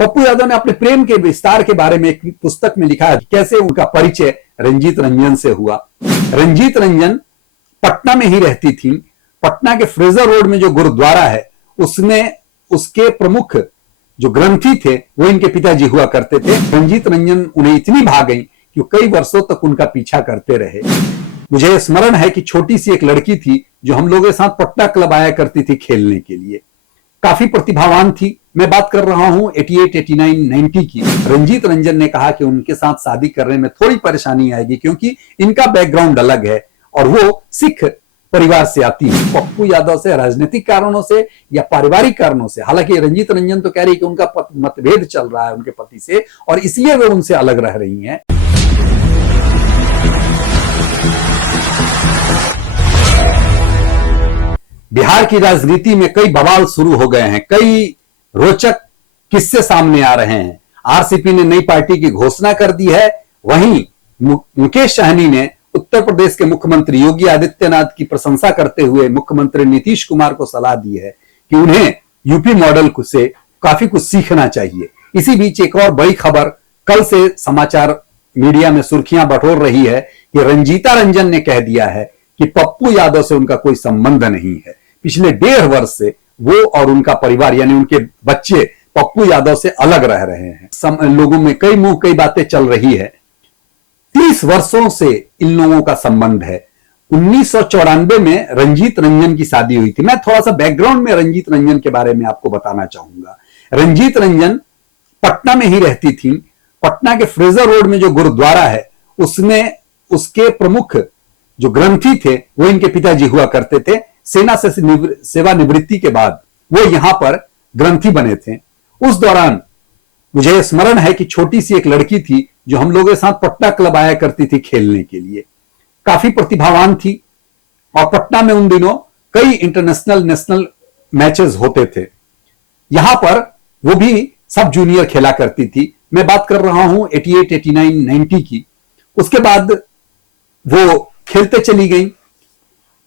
पप्पू यादव ने अपने प्रेम के विस्तार के बारे में एक पुस्तक में लिखा है कैसे उनका परिचय रंजीत रंजन से हुआ। रंजीत रंजन पटना में ही रहती थी। पटना के फ्रेजर रोड में जो गुरुद्वारा है उसमें उसके प्रमुख जो ग्रंथी थे वो इनके पिताजी हुआ करते थे। रंजीत रंजन उन्हें इतनी भा गई कि कई वर्षों तक उनका पीछा करते रहे। मुझे स्मरण है कि छोटी सी एक लड़की थी जो हम लोगों के साथ पटना क्लब आया करती थी खेलने के लिए। काफी प्रतिभावान थी। मैं बात कर रहा हूं 88, 89, 90 की। रंजीत रंजन ने कहा कि उनके साथ शादी करने में थोड़ी परेशानी आएगी क्योंकि इनका बैकग्राउंड अलग है और वो सिख परिवार से आती है। पप्पू यादव से राजनीतिक कारणों से या पारिवारिक कारणों से, हालांकि रंजीत रंजन तो कह रही कि उनका मतभेद चल रहा है उनके पति से और इसलिए वे उनसे अलग रह रही हैं। बिहार की राजनीति में कई बवाल शुरू हो गए हैं। कई रोचक किस्से सामने आ रहे हैं। आरसीपी ने नई पार्टी की घोषणा कर दी है। वहीं मुकेश सहनी ने उत्तर प्रदेश के मुख्यमंत्री योगी आदित्यनाथ की प्रशंसा करते हुए मुख्यमंत्री नीतीश कुमार को सलाह दी है कि उन्हें यूपी मॉडल से काफी कुछ सीखना चाहिए। इसी बीच एक और बड़ी खबर कल से समाचार मीडिया में सुर्खियां बटोर रही है कि रंजीता रंजन ने कह दिया है कि पप्पू यादव से उनका कोई संबंध नहीं है। पिछले 1.5 वर्ष से वो और उनका परिवार यानी उनके बच्चे पप्पू यादव से अलग रह रहे हैं। लोगों में कई मुंह कई बातें चल रही है। 30 वर्षों से इन लोगों का संबंध है। 1994 में रंजीत रंजन की शादी हुई थी। मैं थोड़ा सा बैकग्राउंड में रंजीत रंजन के बारे में आपको बताना चाहूंगा। रंजीत रंजन पटना में ही रहती थी। पटना के फ्रेजर रोड में जो गुरुद्वारा है उसमें उसके प्रमुख जो ग्रंथी थे वो इनके पिताजी हुआ करते थे। सेना से सेवानिवृत्ति के बाद वो यहां पर ग्रंथी बने थे। उस दौरान मुझे स्मरण है कि छोटी सी एक लड़की थी जो हम लोगों के साथ पटना क्लब आया करती थी खेलने के लिए। काफी प्रतिभावान थी और पटना में उन दिनों कई इंटरनेशनल नेशनल मैचेस होते थे। यहां पर वो भी सब जूनियर खेला करती थी। मैं बात कर रहा हूं 88, 89, 90 की। उसके बाद वो खेलते चली गई।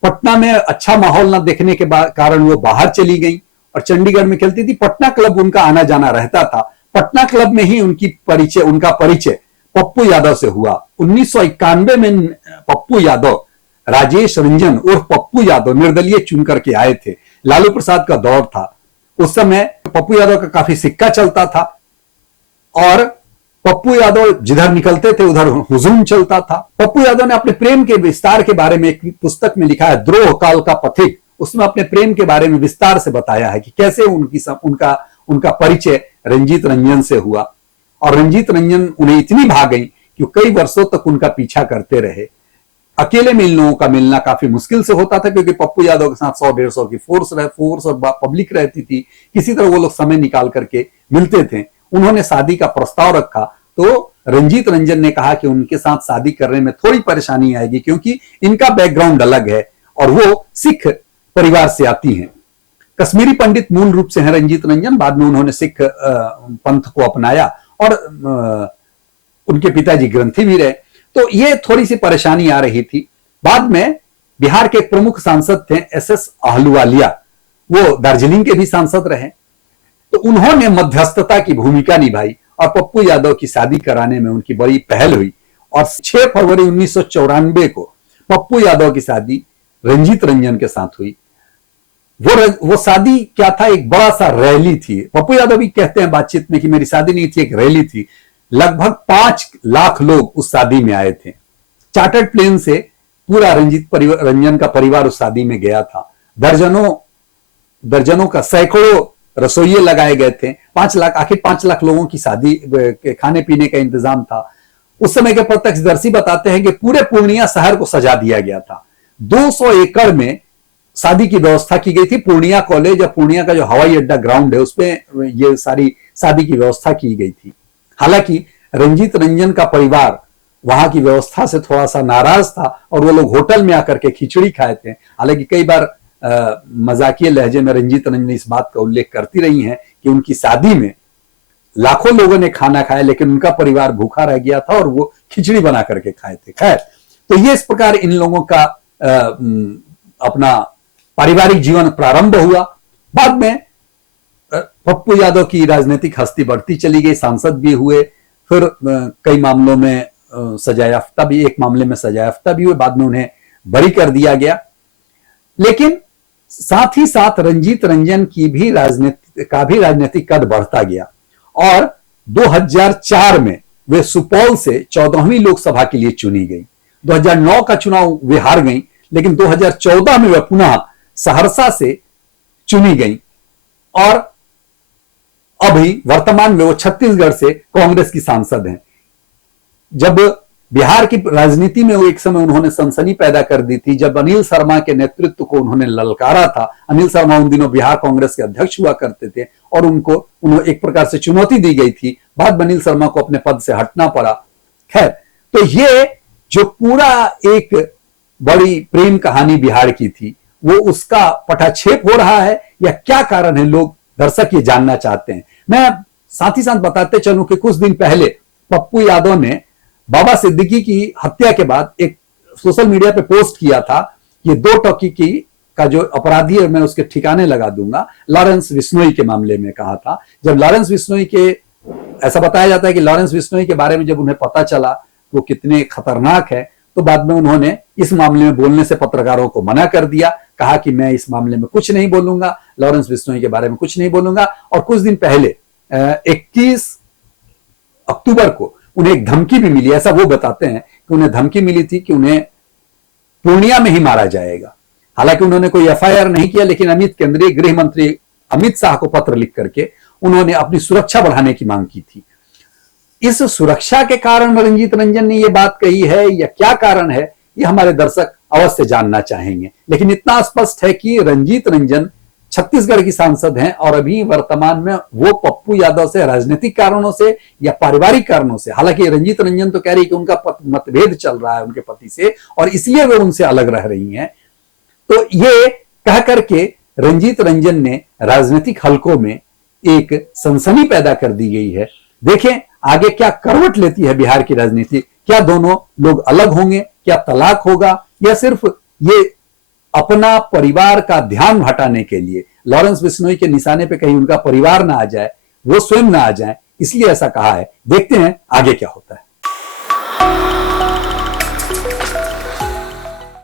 पटना में अच्छा माहौल न देखने के कारण वो बाहर चली गई और चंडीगढ़ में खेलती थी। पटना क्लब उनका आना जाना रहता था। पटना क्लब में ही उनका परिचय पप्पू यादव से हुआ। 1991 में पप्पू यादव राजेश रंजन उर्फ पप्पू यादव निर्दलीय चुन करके आए थे। लालू प्रसाद का दौर था। उस समय पप्पू यादव का काफी सिक्का चलता था और पप्पू यादव जिधर निकलते थे उधर हुजूम चलता था। पप्पू यादव ने अपने प्रेम के विस्तार के बारे में एक पुस्तक में लिखा है द्रोह काल का पथिक। उसमें अपने प्रेम के बारे में विस्तार से बताया है कि कैसे उनका परिचय रंजीत रंजन से हुआ और रंजीत रंजन उन्हें इतनी भा गई कि कई वर्षों तक उनका पीछा करते रहे। अकेले में इन लोगों का मिलना काफी मुश्किल से होता था क्योंकि पप्पू यादव के साथ 100-150 की फोर्स और पब्लिक रहती थी। किसी तरह वो लोग समय निकाल करके मिलते थे। उन्होंने शादी का प्रस्ताव रखा तो रंजीत रंजन ने कहा कि उनके साथ शादी करने में थोड़ी परेशानी आएगी क्योंकि इनका बैकग्राउंड अलग है और वो सिख परिवार से आती हैं। कश्मीरी पंडित मूल रूप से हैं रंजीत रंजन। बाद में उन्होंने सिख पंथ को अपनाया और उनके पिताजी ग्रंथी भी रहे। तो ये थोड़ी सी परेशानी आ रही थी। बाद में बिहार के एक प्रमुख सांसद थे SS आहलूवालिया। वो दार्जिलिंग के भी सांसद रहे। तो उन्होंने मध्यस्थता की भूमिका निभाई और पप्पू यादव की शादी कराने में उनकी बड़ी पहल हुई और 6 फरवरी 1994 को पप्पू यादव की शादी रंजीत रंजन के साथ हुई। वो शादी क्या था, एक बड़ा सा रैली थी। पप्पू यादव भी कहते हैं बातचीत में कि मेरी शादी नहीं थी, एक रैली थी। लगभग 5 लाख लोग उस शादी में आए थे। चार्टर्ड प्लेन से पूरा रंजन का परिवार उस शादी में गया था। दर्जनों का सैकड़ों रसोइये लगाए गए थे। 5 लाख, आखिर 5 लाख लोगों की शादी के खाने पीने का इंतजाम था। उस समय के प्रत्यक्षदर्शी बताते हैं कि पूरे पूर्णिया शहर को सजा दिया गया था। 200 एकड़ में शादी की व्यवस्था की गई थी। पूर्णिया कॉलेज या पूर्णिया का जो हवाई अड्डा ग्राउंड है उसमें ये सारी शादी की व्यवस्था की गई थी। हालांकि रंजीत रंजन का परिवार वहां की व्यवस्था से थोड़ा सा नाराज था और वो लोग होटल में आकर के खिचड़ी खाए थे। हालांकि कई बार मजाकिया लहजे में रंजीत रंजन इस बात का उल्लेख करती रही हैं कि उनकी शादी में लाखों लोगों ने खाना खाया लेकिन उनका परिवार भूखा रह गया था और वो खिचड़ी बना करके खाए थे। खैर, तो ये इस प्रकार इन लोगों का अपना पारिवारिक जीवन प्रारंभ हुआ। बाद में पप्पू यादव की राजनीतिक हस्ती बढ़ती चली गई, सांसद भी हुए, फिर कई मामलों में सजायाफ्ता भी, एक मामले में सजायाफ्ता भी हुए, बाद में उन्हें बरी कर दिया गया। लेकिन साथ ही साथ रंजीत रंजन की भी राजनीतिक कद बढ़ता गया और 2004 में वे सुपौल से 14वीं लोकसभा के लिए चुनी गई। 2009 का चुनाव वे हार गई, लेकिन 2014 में वे पुनः सहरसा से चुनी गई और अभी वर्तमान में वो छत्तीसगढ़ से कांग्रेस की सांसद हैं। जब बिहार की राजनीति में वो एक समय उन्होंने सनसनी पैदा कर दी थी, जब अनिल शर्मा के नेतृत्व को उन्होंने ललकारा था। अनिल शर्मा उन दिनों बिहार कांग्रेस के अध्यक्ष हुआ करते थे और उन्हें एक प्रकार से चुनौती दी गई थी। बाद में अनिल शर्मा को अपने पद से हटना पड़ा। खैर, तो ये जो पूरा एक बड़ी प्रेम कहानी बिहार की थी, वो उसका पटाक्षेप हो रहा है या क्या कारण है, लोग दर्शक ये जानना चाहते हैं। मैं साथ ही साथ बताते चलूं कि कुछ दिन पहले पप्पू यादव ने बाबा सिद्दीकी की हत्या के बाद एक सोशल मीडिया पे पोस्ट किया था, ये 2 टॉकी की का जो अपराधी है मैं उसके ठिकाने लगा दूंगा, लॉरेंस बिश्नोई के मामले में कहा था। जब लॉरेंस बिश्नोई के, ऐसा बताया जाता है कि लॉरेंस बिश्नोई के बारे में जब उन्हें पता चला वो कितने खतरनाक है, तो बाद में उन्होंने इस मामले में बोलने से पत्रकारों को मना कर दिया, कहा कि मैं इस मामले में कुछ नहीं बोलूंगा, लॉरेंस बिश्नोई के बारे में कुछ नहीं बोलूंगा। और कुछ दिन पहले 21 अक्टूबर को उन्हें एक धमकी भी मिली। ऐसा वो बताते हैं कि उन्हें धमकी मिली थी कि उन्हें पूर्णिया में ही मारा जाएगा। हालांकि उन्होंने कोई एफआईआर नहीं किया, लेकिन केंद्रीय गृह मंत्री अमित शाह को पत्र लिख करके उन्होंने अपनी सुरक्षा बढ़ाने की मांग की थी। इस सुरक्षा के कारण रंजीत रंजन ने यह बात कही है या क्या कारण है, ये हमारे दर्शक अवश्य जानना चाहेंगे। लेकिन इतना स्पष्ट है कि रंजीत रंजन छत्तीसगढ़ की सांसद हैं और अभी वर्तमान में वो पप्पू यादव से राजनीतिक कारणों से या पारिवारिक कारणों से, हालांकि रंजीत रंजन तो कह रही है कि उनका मतभेद चल रहा है उनके पति से और इसलिए वे उनसे अलग रह रही हैं, तो ये कह करके रंजीत रंजन ने राजनीतिक हलकों में एक सनसनी पैदा कर दी गई है। देखें आगे क्या करवट लेती है बिहार की राजनीति। क्या दोनों लोग अलग होंगे, क्या तलाक होगा, या सिर्फ ये अपना परिवार का ध्यान हटाने के लिए लॉरेंस बिश्नोई के निशाने पे कहीं उनका परिवार ना आ जाए, वो स्वयं ना आ जाए, इसलिए ऐसा कहा है। देखते हैं आगे क्या होता है।